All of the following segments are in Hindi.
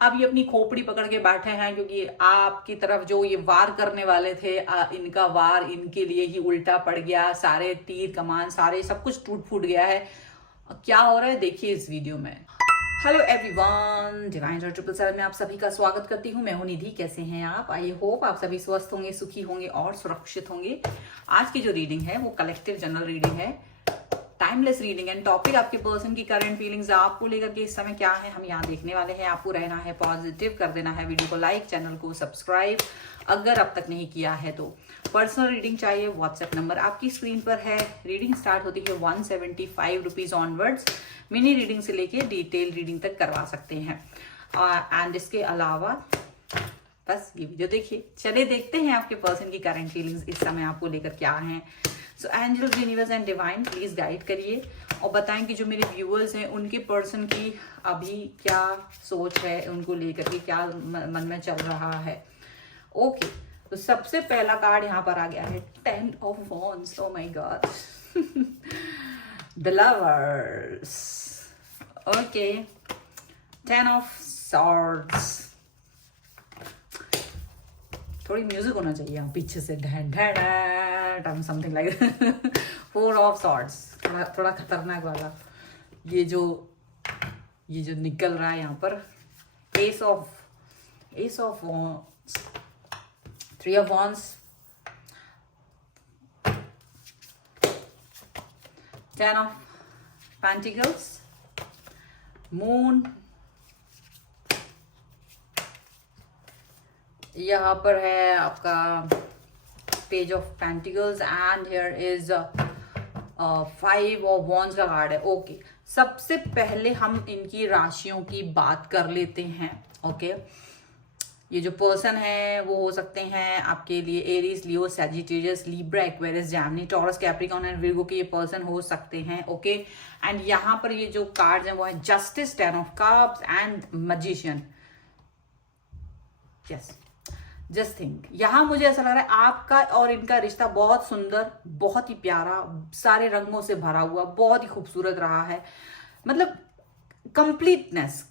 अब ये अपनी खोपड़ी पकड़ के बैठे हैं क्योंकि आपकी तरफ जो ये वार करने वाले थे इनका वार इनके लिए ही उल्टा पड़ गया। सारे तीर कमान सारे सब कुछ टूट फूट गया है। क्या हो रहा है देखिए इस वीडियो में। हेलो एवरीवन, डिवाइन 777 में आप सभी का स्वागत करती हूँ। मैं हूँ निधि। कैसे हैं आप? आई होप आप सभी स्वस्थ होंगे, सुखी होंगे और सुरक्षित होंगे। आज की जो रीडिंग है वो कलेक्टिव जनरल रीडिंग है, टाइमलेस रीडिंग एंड टॉपिक आपके पर्सन की करंट फीलिंग्स आपको लेकर के इस समय क्या है हम यहाँ देखने वाले हैं। आपको रहना है पॉजिटिव, कर देना है वीडियो को लाइक, चैनल को सब्सक्राइब अगर अब तक नहीं किया है तो। पर्सनल रीडिंग चाहिए, व्हाट्सएप नंबर आपकी स्क्रीन पर है। रीडिंग स्टार्ट होती है 175 रुपीज ऑनवर्ड्स। मिनी रीडिंग से लेके डिटेल रीडिंग तक करवा सकते हैं। एंड इसके अलावा बस ये वीडियो देखिए। चले देखते हैं आपके पर्सन की करंट फीलिंग्स इस समय आपको लेकर क्या है। So angels, universe and divine please guide करिए और बताएं कि जो मेरे व्यूअर्स हैं उनके पर्सन की अभी क्या सोच है, उनको लेकर के क्या मन में चल रहा है। ओके, तो सबसे पहला कार्ड यहाँ पर आ गया है 10 of wands. Oh my God, the lovers. Okay, 10 of swords. थोड़ी म्यूजिक होना चाहिए यहाँ पीछे से, समथिंग लाइक 4 ऑफ सॉर्ड्स। थोड़ा खतरनाक वाला ये जो निकल रहा है यहाँ पर। S of wands, 3 of wands, 10 of pentacles, moon. यहाँ पर है आपका page of pentacles and here is 5 of wands का कार्ड है। ओके, सबसे पहले हम इनकी राशियों की बात कर लेते हैं। ओके, ये जो पर्सन है वो हो सकते हैं आपके लिए Aries, Leo, Sagittarius, Libra, Aquarius, Jaimini, taurus, Capricorn and Virgo के ये पर्सन हो सकते हैं। ओके, एंड यहाँ पर ये जो कार्ड्स हैं वो है justice, 10 of cups and magician. Yes, just think, यहां मुझे ऐसा लग रहा है आपका और इनका रिश्ता बहुत सुंदर, बहुत ही प्यारा, सारे रंगों से भरा हुआ, बहुत ही खूबसूरत रहा है। मतलब कंप्लीटनेस,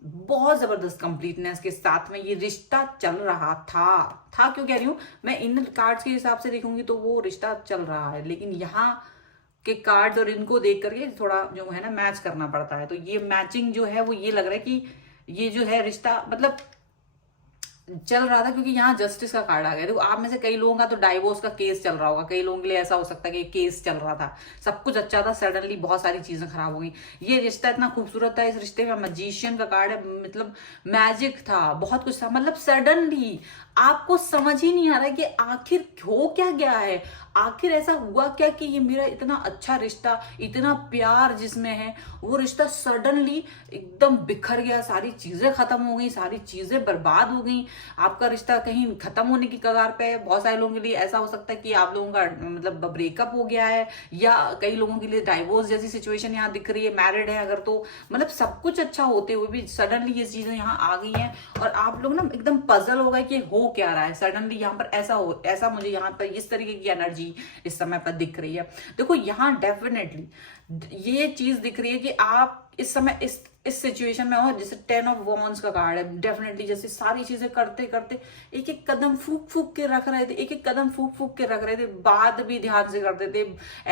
बहुत जबरदस्त कंप्लीटनेस के साथ में ये रिश्ता चल रहा था। क्यों कह रही हूं मैं, इन कार्ड्स के हिसाब से देखूंगी तो वो रिश्ता चल रहा है, लेकिन यहाँ के कार्ड्स और इनको देख करके थोड़ा जो है ना मैच करना पड़ता है। तो ये मैचिंग जो है वो ये लग रहा है कि ये जो है रिश्ता मतलब चल रहा था, क्योंकि यहाँ जस्टिस का कार्ड आ गया। देखो, आप में से कई लोगों का तो डाइवोर्स का केस चल रहा होगा, कई लोगों के लिए ऐसा हो सकता है कि केस चल रहा था, सब कुछ अच्छा था, सडनली बहुत सारी चीजें खराब हो गई। ये रिश्ता इतना खूबसूरत था, इस रिश्ते में मैजिशियन का कार्ड है, मतलब मैजिक था, बहुत कुछ था। मतलब सडनली आपको समझ ही नहीं आ रहा है कि आखिर हो क्या गया है, आखिर ऐसा हुआ क्या कि ये मेरा इतना अच्छा रिश्ता, इतना प्यार जिसमें है, वो रिश्ता सडनली एकदम बिखर गया, सारी चीजें खत्म हो गई, सारी चीजें बर्बाद हो गई। आपका रिश्ता कहीं खत्म होने की कगार पे है। बहुत सारे लोगों के लिए ऐसा हो सकता है कि आप लोगों का मतलब ब्रेकअप हो गया है, या कई लोगों के लिए डाइवोर्स जैसी सिचुएशन यहाँ दिख रही है, मैरिड है अगर तो। मतलब सब कुछ अच्छा होते हुए भी सडनली ये चीजें यहाँ आ गई हैं और आप लोग ना एकदम पजल हो गए कि हो क्या रहा है। सडनली यहाँ पर ऐसा मुझे यहाँ पर इस तरीके की एनर्जी इस समय पर दिख रही है। देखो, यहाँ डेफिनेटली ये चीज दिख रही है कि आप इस समय इस सिचुएशन में हो, जैसे 10 ऑफ वॉन्ड्स का कार्ड है। डेफिनेटली जैसे सारी चीजें करते करते एक एक कदम फूक के रख रहे थे, एक एक कदम फूक के रख रहे थे, बात भी ध्यान से करते थे,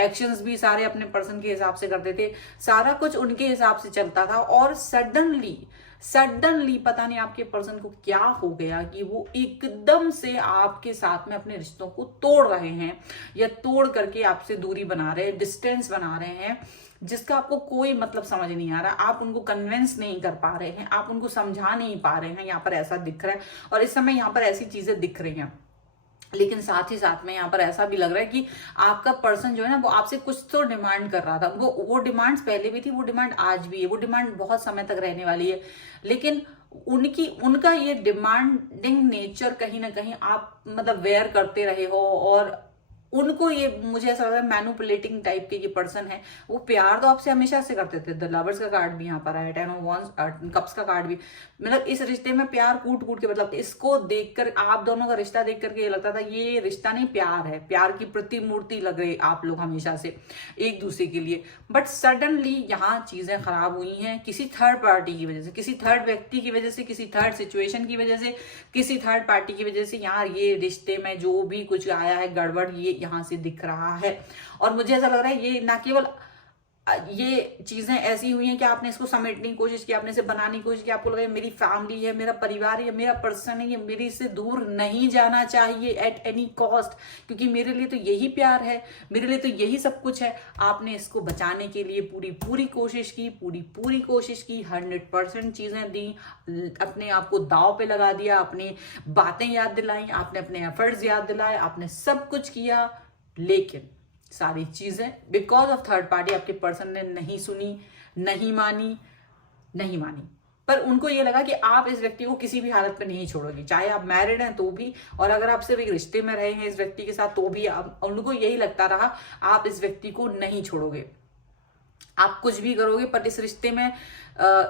एक्शंस भी सारे अपने पर्सन के हिसाब से करते थे, सारा कुछ उनके हिसाब से चलता था। और सडनली पता नहीं आपके पर्सन को क्या हो गया कि वो एकदम से आपके साथ में अपने रिश्तों को तोड़ रहे हैं, या तोड़ करके आपसे दूरी बना रहे हैं, डिस्टेंस बना रहे हैं, जिसका आपको कोई मतलब समझ नहीं आ रहा। आप उनको कन्विंस नहीं कर पा रहे हैं, आप उनको समझा नहीं पा रहे हैं। यहाँ पर ऐसा दिख रहा है और इस समय यहाँ पर ऐसी चीजें दिख रही हैं। लेकिन साथ ही साथ में यहाँ पर ऐसा भी लग रहा है कि आपका पर्सन जो है ना वो आपसे कुछ तो डिमांड कर रहा था। वो डिमांड्स पहले भी थी, वो डिमांड आज भी है, वो डिमांड बहुत समय तक रहने वाली है। लेकिन उनका ये डिमांडिंग नेचर कहीं ना कहीं आप मतलब वेयर करते रहे हो, और उनको ये मुझे ऐसा लग रहा है मैनिपुलेटिंग टाइप के ये पर्सन है। वो प्यार तो आपसे हमेशा से करते थे, द लवर्स का कार्ड भी यहाँ पर आया, 10 ऑफ वांड्स, कप्स का कार्ड भी, मतलब इस रिश्ते में प्यार कूट कूट के, मतलब इसको देखकर, आप दोनों का रिश्ता देख करके ये लगता था ये रिश्ता नहीं प्यार है, प्यार की प्रतिमूर्ति लग रही आप लोग हमेशा से एक दूसरे के लिए। बट सडनली यहाँ चीजें खराब हुई हैं किसी थर्ड पार्टी की वजह से, किसी थर्ड व्यक्ति की वजह से, किसी थर्ड सिचुएशन की वजह से, किसी थर्ड पार्टी की वजह से। यहाँ ये रिश्ते में जो भी कुछ आया है गड़बड़, ये यहाँ से दिख रहा है। और मुझे ऐसा लग रहा है ये ना केवल ये चीजें ऐसी हुई हैं कि आपने इसको समेटने की कोशिश की, आपने इसे बनाने की कोशिश की, आपको लगा मेरी फैमिली है, मेरा परिवार है, मेरा पर्सन है, ये मेरे से दूर नहीं जाना चाहिए एट एनी कॉस्ट, क्योंकि मेरे लिए तो यही प्यार है, मेरे लिए तो यही सब कुछ है। आपने इसको बचाने के लिए पूरी कोशिश की, पूरी कोशिश की, 100% चीजें दी, अपने आप को दाव पे लगा दिया, अपनी बातें याद दिलाई, आपने अपने एफर्ट्स याद दिलाए, आपने सब कुछ किया, लेकिन सारी चीजें बिकॉज ऑफ थर्ड पार्टी आपके पर्सन ने नहीं सुनी, नहीं मानी। पर उनको ये लगा कि आप इस व्यक्ति को किसी भी हालत में नहीं छोड़ोगे, चाहे आप मैरिड हैं तो भी, और अगर आप सिर्फ एक रिश्ते में रहे हैं इस व्यक्ति के साथ तो भी, उनको यही लगता रहा आप इस व्यक्ति को नहीं छोड़ोगे, आप कुछ भी करोगे पर इस रिश्ते में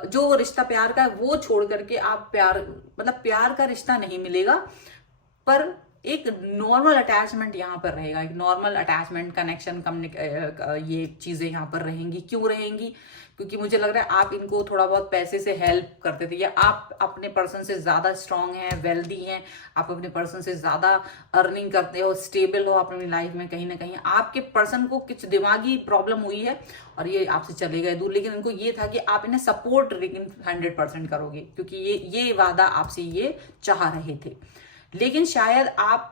जो रिश्ता प्यार का है वो छोड़ करके आप प्यार का रिश्ता नहीं मिलेगा, पर एक नॉर्मल अटैचमेंट यहाँ पर रहेगा, एक नॉर्मल अटैचमेंट, कनेक्शन, ये चीजें यहाँ पर रहेंगी। क्यों रहेंगी? क्योंकि मुझे लग रहा है आप इनको थोड़ा बहुत पैसे से हेल्प करते थे, या आप अपने पर्सन से ज्यादा स्ट्रांग हैं, वेल्दी हैं, आप अपने पर्सन से ज्यादा अर्निंग करते हो, स्टेबल हो अपनी लाइफ में। कहीं ना कहीं आपके पर्सन को कुछ दिमागी प्रॉब्लम हुई है और ये आपसे चले गए दूर, लेकिन इनको ये था कि आप इन्हें सपोर्ट लेकिन 100% करोगे, क्योंकि ये वादा आपसे ये चाह रहे थे। लेकिन शायद आप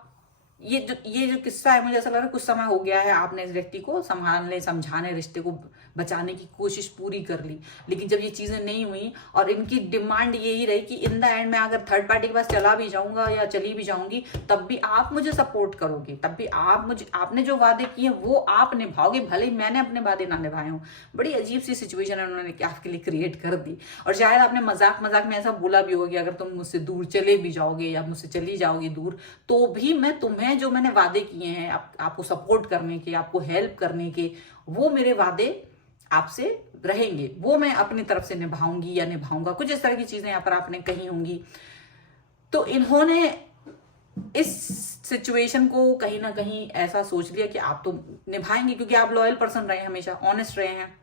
ये जो किस्सा है, मुझे ऐसा लग रहा है कुछ समय हो गया है, आपने इस व्यक्ति को संभालने, समझाने, रिश्ते को बचाने की कोशिश पूरी कर ली, लेकिन जब ये चीजें नहीं हुई और इनकी डिमांड यही रही कि इन द एंड में अगर थर्ड पार्टी के पास चला भी जाऊंगा या चली भी जाऊंगी तब भी आप मुझे सपोर्ट करोगे, तब भी आपने जो वादे किए वो आप निभाओगे, भले ही मैंने अपने वादे ना निभाए हों। बड़ी अजीब सी सिचुएशन उन्होंने आपके लिए क्रिएट कर दी। और शायद आपने मजाक में ऐसा बोला भी होगा कि अगर तुम मुझसे दूर चले भी जाओगे या मुझसे चली जाओगी दूर, तो भी मैं तुम्हें जो मैंने वादे किए हैं आपको सपोर्ट करने के, आपको हेल्प करने के, वो मेरे वादे आपसे रहेंगे, वो मैं अपनी तरफ से निभाऊंगी या निभाऊंगा। कुछ इस तरह की चीजें यहाँ पर आपने कही होंगी। तो इन्होंने इस सिचुएशन को कहीं ना कहीं ऐसा सोच लिया कि आप तो निभाएंगे, क्योंकि आप लॉयल पर्सन रहे, हमेशा ऑनेस्ट रहे हैं।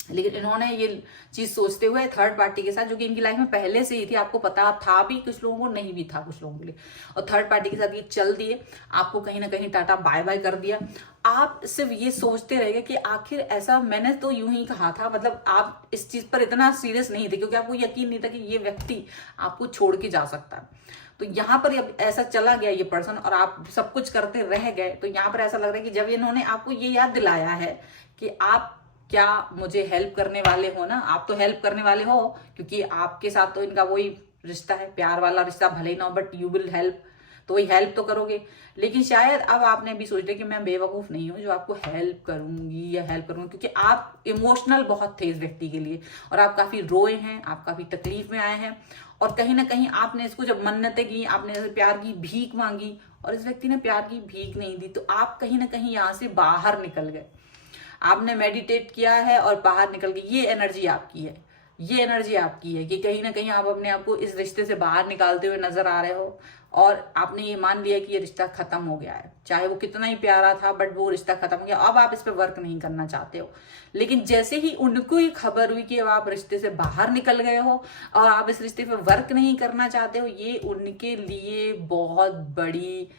लेकिन इन्होंने ये चीज सोचते हुए थर्ड पार्टी के साथ, जो कि इनकी लाइफ में पहले से ही थी, आपको पता था भी, कुछ लोगों को नहीं भी था, कुछ लोगों के लिए, और थर्ड पार्टी के साथ ये चल दिए, आपको कहीं ना कहीं टाटा बाय बाय कर दिया। आप सिर्फ ये सोचते रह गए कि आखिर ऐसा, मैंने तो यूं ही कहा था, मतलब आप इस चीज पर इतना सीरियस नहीं थे क्योंकि आपको यकीन नहीं था कि ये व्यक्ति आपको छोड़ के जा सकता है। तो यहाँ पर अब ऐसा चला गया ये पर्सन और आप सब कुछ करते रह गए। तो यहाँ पर ऐसा लग रहा है कि जब इन्होंने आपको ये याद दिलाया है कि आप क्या मुझे हेल्प करने वाले हो ना, आप तो हेल्प करने वाले हो, क्योंकि आपके साथ तो इनका वही रिश्ता है, प्यार वाला रिश्ता, भले ही ना हो, बट यू विल हेल्प, तो वही हेल्प तो करोगे। लेकिन शायद अब आपने भी सोच लिया कि मैं बेवकूफ नहीं हूं जो आपको हेल्प करूंगी या हेल्प करूंगी, क्योंकि आप इमोशनल बहुत थे इस व्यक्ति के लिए, और आप काफी रोए हैं, आप काफी तकलीफ में आए हैं, और कहीं ना कहीं आपने इसको जब मन्नतें की, आपने जैसे प्यार की भीख मांगी और इस व्यक्ति ने प्यार की भीख नहीं दी, तो आप कहीं ना कहीं यहाँ से बाहर निकल गए। आपने मेडिटेट किया है और बाहर निकल गए। ये एनर्जी आपकी है, ये एनर्जी आपकी है कि कहीं ना कहीं आप अपने आप को इस रिश्ते से बाहर निकालते हुए नजर आ रहे हो, और आपने ये मान लिया कि ये रिश्ता खत्म हो गया है, चाहे वो कितना ही प्यारा था, बट वो रिश्ता खत्म हो गया। अब आप इस पे वर्क नहीं करना चाहते हो। लेकिन जैसे ही उनको ही खबर हुई कि अब आप रिश्ते से बाहर निकल गए हो और आप इस रिश्ते पे वर्क नहीं करना चाहते हो, ये उनके लिए बहुत बड़ी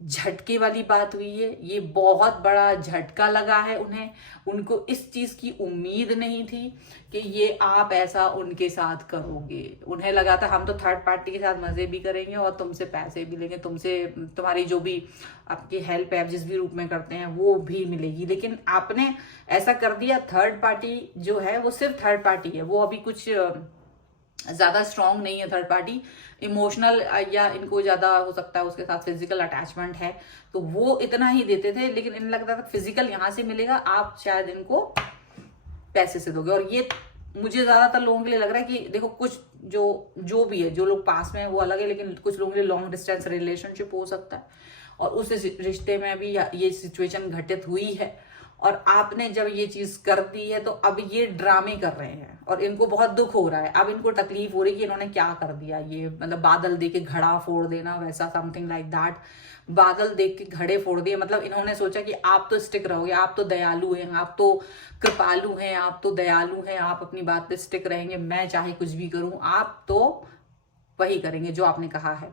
झटके वाली बात हुई है। ये बहुत बड़ा झटका लगा है उन्हें। उनको इस चीज की उम्मीद नहीं थी कि ये आप ऐसा उनके साथ करोगे। उन्हें लगा था हम तो थर्ड पार्टी के साथ मजे भी करेंगे और तुमसे पैसे भी लेंगे, तुमसे तुम्हारी जो भी आपकी हेल्प है जिस भी रूप में करते हैं वो भी मिलेगी। लेकिन आपने ऐसा कर दिया। थर्ड पार्टी जो है वो सिर्फ थर्ड पार्टी है, वो अभी कुछ ज्यादा स्ट्रांग नहीं है। थर्ड पार्टी इमोशनल या इनको ज्यादा हो सकता है उसके साथ फिजिकल अटैचमेंट है, तो वो इतना ही देते थे। लेकिन इन्हें लगता था फिजिकल यहाँ से मिलेगा, आप शायद इनको पैसे से दोगे। और ये मुझे ज्यादातर लोगों के लिए लग रहा है कि देखो कुछ जो भी है, जो लोग पास में है वो अलग है, लेकिन कुछ लोगों के लिए लॉन्ग डिस्टेंस रिलेशनशिप हो सकता है और उस रिश्ते में भी ये सिचुएशन घटित हुई है, और आपने जब ये चीज कर दी है तो अब ये ड्रामे कर रहे हैं और इनको बहुत दुख हो रहा है। अब इनको तकलीफ हो रही है कि इन्होंने क्या कर दिया, ये मतलब बादल देख के घड़ा फोड़ देना, वैसा समथिंग लाइक दैट। बादल देख के घड़े फोड़ दिए, मतलब इन्होंने सोचा कि आप तो स्टिक रहोगे, आप तो दयालु हैं, आप तो कृपालु हैं, आप तो दयालु हैं, आप अपनी बात पे स्टिक रहेंगे, मैं चाहे कुछ भी करूं आप तो वही करेंगे जो आपने कहा है।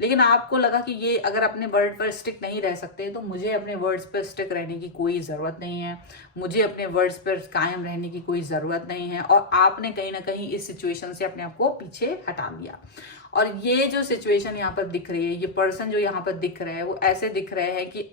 लेकिन आपको लगा कि ये अगर अपने वर्ड पर स्टिक नहीं रह सकते तो मुझे अपने वर्ड्स पर स्टिक रहने की कोई ज़रूरत नहीं है, मुझे अपने वर्ड्स पर कायम रहने की कोई ज़रूरत नहीं है। और आपने कहीं ना कहीं इस सिचुएशन से अपने आप को पीछे हटा लिया। और ये जो सिचुएशन यहाँ पर दिख रही है, ये पर्सन जो यहाँ पर दिख रहे हैं, वो ऐसे दिख रहे हैं कि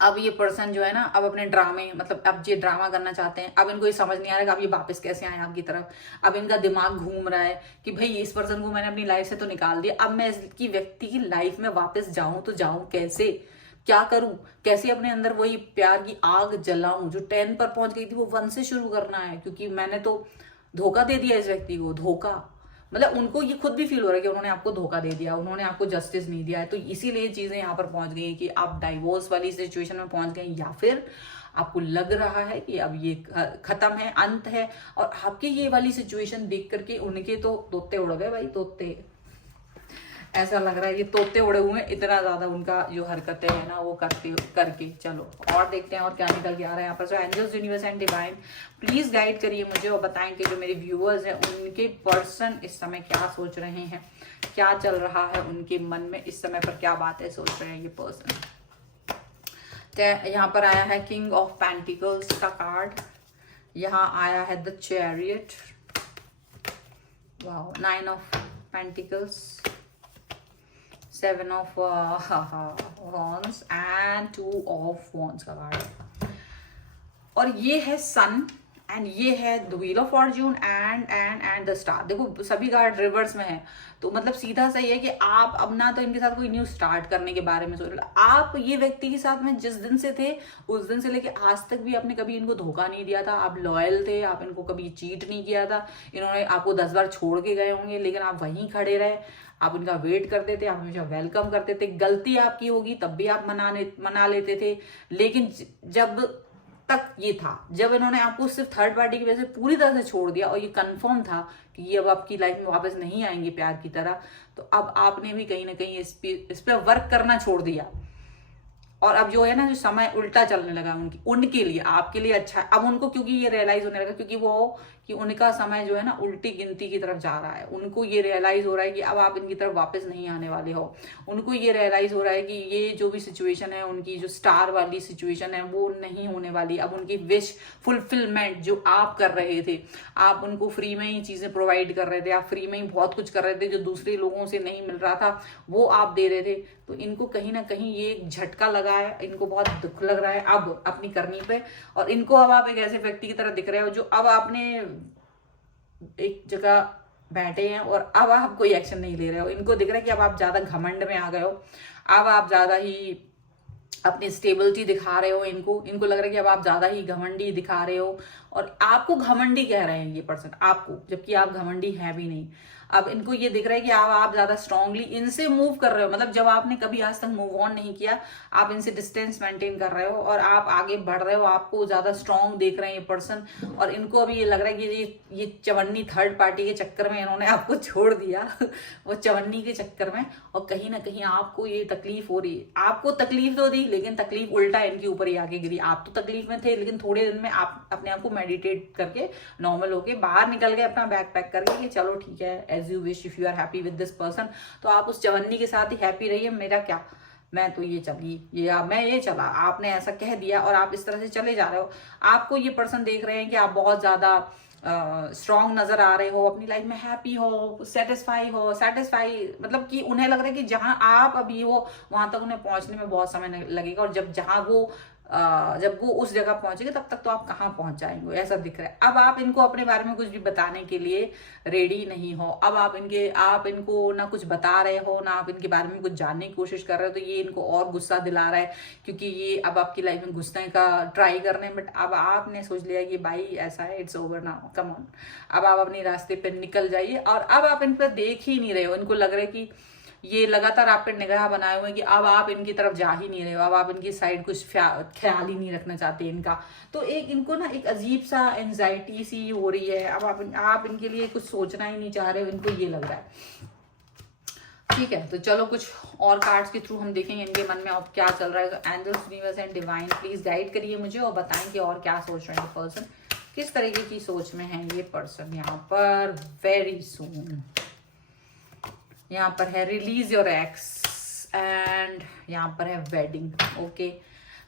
अब ये पर्सन जो है ना, अब अपने ड्रामे, मतलब अब ये ड्रामा करना चाहते हैं। अब इनको ये समझ नहीं आ रहा कि अब ये वापस कैसे आए आपकी तरफ। अब इनका दिमाग घूम रहा है कि भाई इस पर्सन को मैंने अपनी लाइफ से तो निकाल दिया, अब मैं इसकी व्यक्ति की लाइफ में वापस जाऊं तो जाऊं कैसे, क्या करूं, कैसे अपने अंदर वही प्यार की आग जलाऊं। जो 10 पर पहुंच गई थी वो 1 से शुरू करना है, क्योंकि मैंने तो धोखा दे दिया इस व्यक्ति को। धोखा मतलब उनको ये खुद भी फील हो रहा है कि उन्होंने आपको धोखा दे दिया, उन्होंने आपको जस्टिस नहीं दिया है। तो इसीलिए चीजें यहाँ पर पहुंच गई हैं कि आप डाइवोर्स वाली सिचुएशन में पहुंच गए, या फिर आपको लग रहा है कि अब ये खत्म है, अंत है। और आपकी ये वाली सिचुएशन देख करके उनके तो तोते उड़ गए भाई, तोते। ऐसा लग रहा है ये तोते उड़े हुए हैं, इतना ज्यादा उनका जो हरकतें है ना वो करके। चलो और देखते हैं और क्या निकल के आ रहा है यहाँ पर। So angels, universe and divine, please guide करिए मुझे और बताएं कि जो मेरे व्यूअर्स हैं उनके पर्सन इस समय क्या सोच रहे हैं, क्या चल रहा है उनके मन में इस समय पर, क्या बातें सोच रहे हैं ये पर्सन। यहाँ पर आया है किंग ऑफ पेंटिकल्स का कार्ड, यहाँ आया है the chariot, wow, 9 of pentacles, 7 of wands and 2 of wands का कार्ड। और ये है सन एंड ये है the wheel of Fortune and the star. देखो सभी कार्ड रिवर्स में है, तो मतलब सीधा सही है कि आप अब ना तो इनके साथ कोई न्यू स्टार्ट करने के बारे में सोच रहे। आप ये व्यक्ति के साथ में जिस दिन से थे उस दिन से लेके आज तक भी आपने कभी इनको धोखा नहीं दिया था, आप लॉयल थे, आप इनको कभी चीट नहीं किया था। इन्होंने आपको 10 बार छोड़ के गए होंगे लेकिन आप वहीं खड़े रहे, आप उनका वेट करते थे, आप हमेशा वेलकम करते थे। गलती आपकी होगी तब भी आप मना लेते थे, लेकिन जब तक ये था, जब इन्होंने आपको सिर्फ थर्ड पार्टी की वजह से पूरी तरह से छोड़ दिया और ये कंफर्म था कि ये अब आपकी लाइफ में वापस नहीं आएंगे प्यार की तरह, तो अब आपने भी कहीं ना कहीं इस पे वर्क करना छोड़ दिया। और अब जो है ना, जो समय उल्टा चलने लगा उनके लिए, आपके लिए अच्छा है अब उनको, क्योंकि ये रियलाइज होने लगा, क्योंकि वो कि उनका समय जो है ना उल्टी गिनती की तरफ जा रहा है। उनको ये रियलाइज हो रहा है कि अब आप इनकी तरफ वापस नहीं आने वाले हो। उनको ये रियलाइज हो रहा है कि ये जो भी सिचुएशन है उनकी, जो स्टार वाली सिचुएशन है वो नहीं होने वाली। अब उनकी विश फुलफिलमेंट जो आप कर रहे थे, आप उनको फ्री में ही चीजें प्रोवाइड कर रहे थे, आप फ्री में ही बहुत कुछ कर रहे थे जो दूसरे लोगों से नहीं मिल रहा था वो आप दे रहे थे। तो इनको कहीं ना कहीं ये एक झटका लगा है, इनको बहुत दुख लग रहा है अब अपनी करनी पे। और इनको अब आप एक ऐसे व्यक्ति की तरह दिख रहे हो जो अब आपने एक जगह बैठे हैं और अब आप कोई एक्शन नहीं ले रहे हो। इनको दिख रहा है कि अब आप ज्यादा घमंड में आ गए हो, अब आप ज्यादा ही अपनी स्टेबिलिटी दिखा रहे हो। इनको लग रहा है कि अब आप ज्यादा ही घमंडी दिखा रहे हो और आपको घमंडी कह रहे हैं ये पर्सन आपको, जबकि आप घमंडी है भी नहीं। अब इनको ये दिख रहा है कि आप ज्यादा स्ट्रांगली इनसे मूव कर रहे हो, मतलब जब आपने कभी आज तक मूव ऑन नहीं किया, आप इनसे डिस्टेंस मेंटेन कर रहे हो और आप आगे बढ़ रहे हो, आपको ज्यादा स्ट्रांग देख रहे हैं ये पर्सन। और इनको अभी ये लग रहा है कि ये चवन्नी थर्ड पार्टी के चक्कर में इन्होंने आपको छोड़ दिया वो चवन्नी के चक्कर में। और कहीं ना कहीं आपको ये तकलीफ हो रही है, आपको तकलीफ तो दी लेकिन तकलीफ उल्टा इनके ऊपर ही आके गिरी। आप तो तकलीफ में थे लेकिन थोड़े दिन में आप अपने आप को मेडिटेट करके नॉर्मल होके बाहर निकल गए, अपना बैग पैक करके कि चलो ठीक है, as you wish, if you are happy with this person तो आप उस चवन्नी के साथ ही हैप्पी रहिए, मेरा क्या, मैं तो ये चली, मैं ये चला। आपने ऐसा कह दिया और आप इस तरह से चले जा रहे हो। आपको ये पर्सन देख रहे हैं कि आप बहुत ज्यादा स्ट्रॉन्ग नजर आ रहे हो, अपनी लाइफ में हैप्पी हो, सेटिस्फाई मतलब कि उन्हें लग रहा है कि जहां आप अभी हो वहां तक उन्हें पहुंचने में बहुत समय लगेगा, और जब वो उस जगह पहुंचेंगे तब तक तो आप कहाँ पहुंच जाएंगे, ऐसा दिख रहा है। अब आप इनको अपने बारे में कुछ भी बताने के लिए रेडी नहीं हो। अब आप इनको ना कुछ बता रहे हो, ना आप इनके बारे में कुछ जानने की कोशिश कर रहे हो, तो ये इनको और गुस्सा दिला रहा है, क्योंकि ये अब आपकी लाइफ में घुसने का ट्राई कर रहे हैं। बट अब आपने सोच लिया कि भाई ऐसा है, it's over now, come on, अब आप अपने रास्ते पे निकल जाइए। और अब आप इन पर देख ही नहीं रहे हो, इनको लग रहा है कि ये लगातार आप पे निगाह बनाए हुए हैं कि अब आप इनकी तरफ जा ही नहीं रहे हो, अब आप इनकी साइड कुछ ख्याल ही नहीं रखना चाहते इनका। तो एक इनको ना एक अजीब सा एंजाइटी सी हो रही है, अब आप इनके लिए कुछ सोचना ही नहीं चाह रहे हो, इनको ये लग रहा है। ठीक है, तो चलो कुछ और कार्ड्स के थ्रू हम देखेंगे इनके मन में अब क्या चल रहा है। तो angels, universe and divine please guide करिए मुझे और बताएं कि और क्या सोच रहे हैं पर्सन, किस तरीके की सोच में है ये पर्सन। यहाँ पर वेरी सून, यहाँ पर है रिलीज योर एक्स एंड यहाँ पर है वेडिंग। ओके,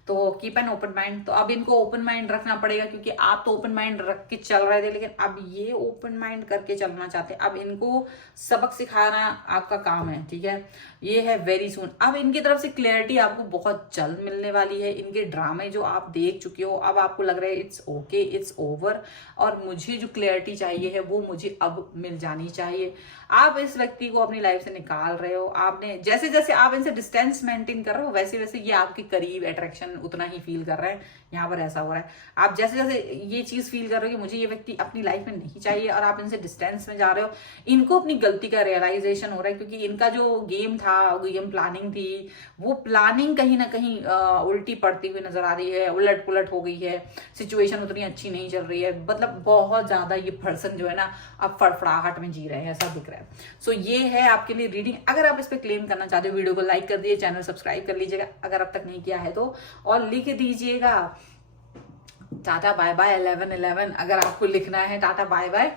तो कीप एन ओपन माइंड। तो अब इनको ओपन माइंड रखना पड़ेगा क्योंकि आप तो ओपन माइंड रख के चल रहे थे, लेकिन अब ये ओपन माइंड करके चलना चाहते हैं। अब इनको सबक सिखाना आपका काम है, ठीक है। ये है वेरी सून। अब इनकी तरफ से क्लैरिटी आपको बहुत जल्द मिलने वाली है। इनके ड्रामे जो आप देख चुके हो, अब आपको लग रहा है इट्स ओके, इट्स ओवर, और मुझे जो क्लैरिटी चाहिए है वो मुझे अब मिल जानी चाहिए। आप इस व्यक्ति को अपनी लाइफ से निकाल रहे हो। आपने जैसे जैसे आप इनसे डिस्टेंस मेंटेन कर रहे हो, वैसे वैसे ये आपके करीब अट्रैक्शन उतना ही फील कर रहे हैं। यहाँ पर ऐसा हो रहा है, आप जैसे जैसे ये चीज फील कर रहे हो कि मुझे ये व्यक्ति अपनी लाइफ में नहीं चाहिए, और आप इनसे डिस्टेंस में जा रहे हो। इनको अपनी गलती का रियलाइजेशन हो रहा है क्योंकि इनका जो गेम था, गेम प्लानिंग थी, वो प्लानिंग कहीं ना कहीं उल्टी पड़ती हुई नजर आ रही है, उलट पुलट हो गई है, सिचुएशन उतनी अच्छी नहीं चल रही है। मतलब बहुत ज्यादा ये पर्सन जो है ना अब फड़फड़ाहट में जी रहे हैं, ऐसा दिख रहा है। सो ये है आपके लिए रीडिंग। अगर आप इस पर क्लेम करना चाहते हो, वीडियो को लाइक कर दीजिए, चैनल सब्सक्राइब कर लीजिएगा अगर अब तक नहीं किया है तो, और लिख दीजिएगा टाटा बाय बाय 1111 अगर आपको लिखना है टाटा बाय बाय,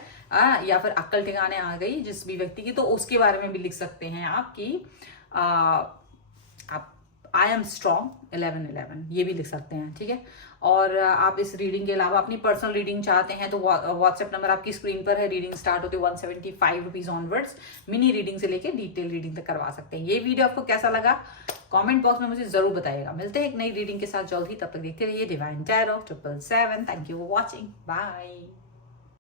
या फिर अक्ल ठिकाने आ गई जिस भी व्यक्ति की, तो उसके बारे में भी लिख सकते हैं आप कि आप आई एम स्ट्रॉन्ग 1111, ये भी लिख सकते हैं, ठीक है। और आप इस रीडिंग के अलावा अपनी पर्सनल रीडिंग चाहते हैं तो व्हाट्सएप नंबर आपकी स्क्रीन पर है। रीडिंग स्टार्ट होती है 175 रुपीज ऑनवर्ड्स। मिनी रीडिंग से लेके डिटेल रीडिंग तक करवा सकते हैं। ये वीडियो आपको कैसा लगा कमेंट बॉक्स में मुझे जरूर बताइएगा। मिलते हैं एक नई रीडिंग के साथ जल्द ही, तब तक देखते रहिए divine tarot 777। Thank you for watching, bye.